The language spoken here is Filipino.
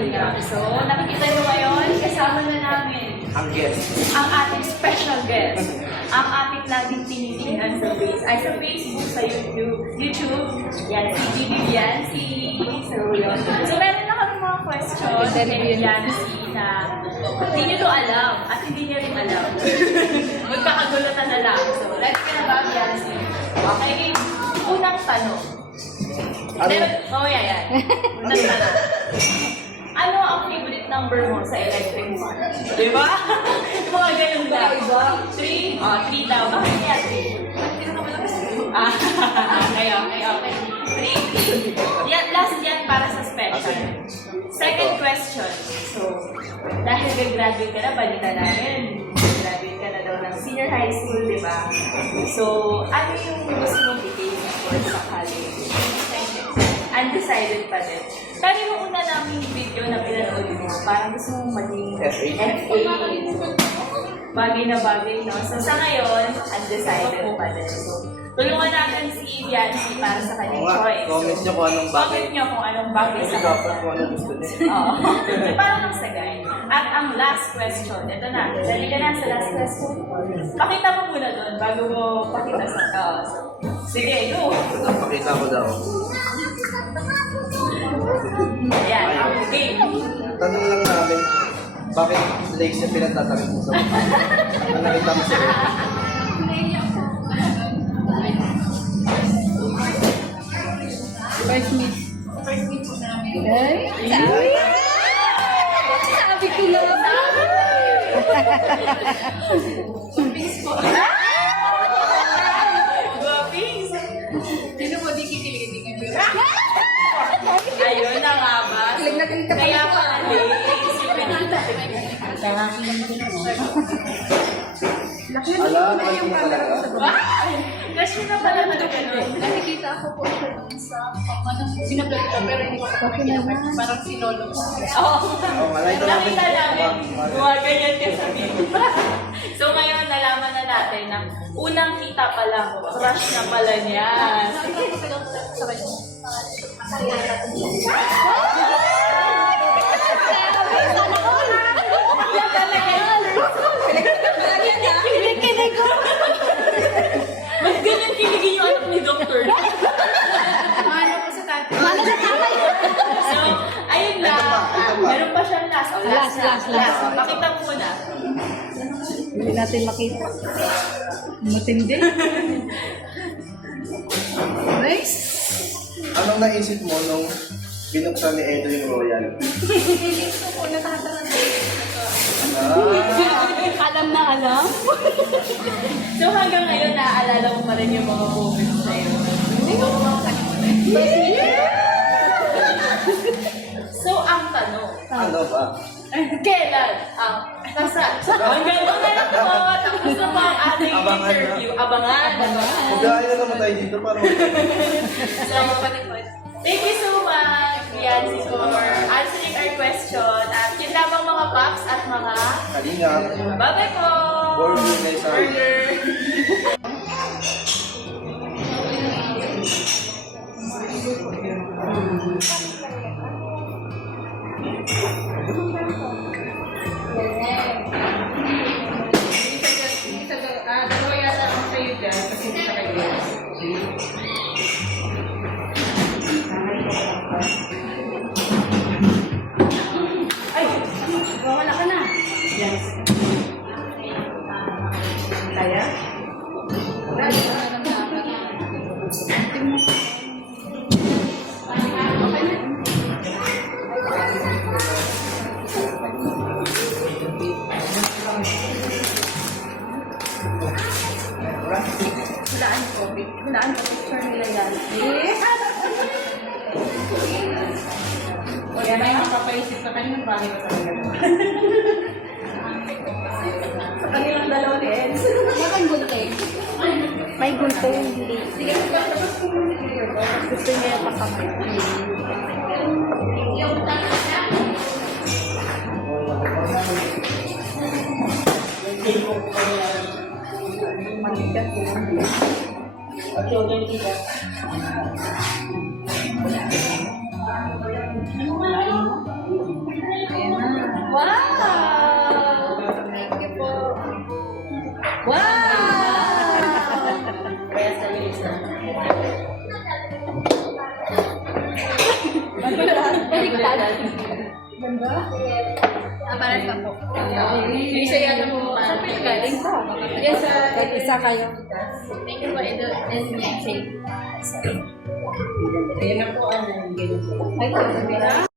Kalingap. So, nakikita nyo ngayon, kasama na namin Ang guest. ang ating special guest. Ang ating laging tinitingnan sa Facebook, sa YouTube. Yan, si Gigi Yancy. So, yun. So, meron na kami mga question kay Yancy na hindi nyo to alam at hindi niya rin alam. Magkakagulatan na lang. So, let's get about Yancy. Okay, unang tanong. Yan. Unang tanong. Ano ang favorite number mo sa electric fan? Diba? Mga ganun lang. 3? 3 daw. Bakit niya 3? Okay. 3. Yan, last yan para sa special. Second question. So, dahil graduate ka na, balita namin. Graduate ka na daw ng senior high school, di ba? So, ano yung gusto mong i-take na course sa college? Undecided pa din. Pero yung una naming video na pinanood mo, parang gusto mong maging FA. Bagay na bagay, no? So, sa ngayon, undecided pa din. So, tulungan natin si Yancy para sa kanyang choice. Comment nyo kung anong bagay. Comment nyo kung anong bagay sa Dapat kanya. kung anong gusto niya. Oo. Parang ang sagay. At ang last question, ito na. Dali ka na sa last question. Pakita mo muna doon bago mo pakita sa tao. Sige, go! Pakita ko daw. Ayan, okay. Tanong lang namin, bakit legs niya pinagtatarik mo sa mukha? Ang nakita mo sa'yo? First meet po namin. Ay, sabi ko na. Guwapings po. Guwapings. Sino mo di kikiligin niyo? Ayun na nga ba? Kaya pala ladies, yung pinita. Laki na Alam, na yung ano talaga? camera ko sa baba. Kasi na pala na gano'n. Nakikita ako po siya dun sa sinablog ko, pero hindi ko pa parang sinolo ko. Oo. Oo, nakita namin. Nakita namin. Gumaganyan ka sa video. So ngayon, nalaman na natin na unang kita pa lang, crush na pala niya. Nakita ko sila sa kanya. Mas ganyan kiligin yung anak ni Doktor. Mahalo ko sa tatay. So, ayun na. Meron pa siyang last. Oh, last. Pakita mo muna. Hindi natin makita. Matindi. Nice. Anong naisip mo nung binuksan ni Edo yung Royal? Gusto ko natatangan. Alam na alam. So, hanggang ngayon, naaalala mo pa rin yung mga moments sa'yo. Hindi ko makakalimutan. So, ang tanong, Ano ba? kailan ang kasal? Hanggang doon na lang po. Tapos na po ang ating Abangan na. interview. Abangan. Mag-aay na naman tayo dito para So, thank you so much, Yancy, for answering our question. At yun lamang mga paps at mga Kalingap. bye-bye po! Burger, guys. Burger! Dalawa yata ang sa'yo dyan kasi hindi sa kayo. Ay! Wala ka na! Yes. Kaya? Hulaan ko picture nila yan. Kaya na yung makapaisip sa kanya, bagay ba talaga? Sa kanilang dalawa ni Eds. Bakang gunting? May gunting, hindi. Sige, tapos kung Gusto niya pakamay. Baliktad. Para sa po. May isa yata mo. Saan pa yung galing? Yes, Kahit isa kayo. thank you for the say. Ayun na po, ano, yung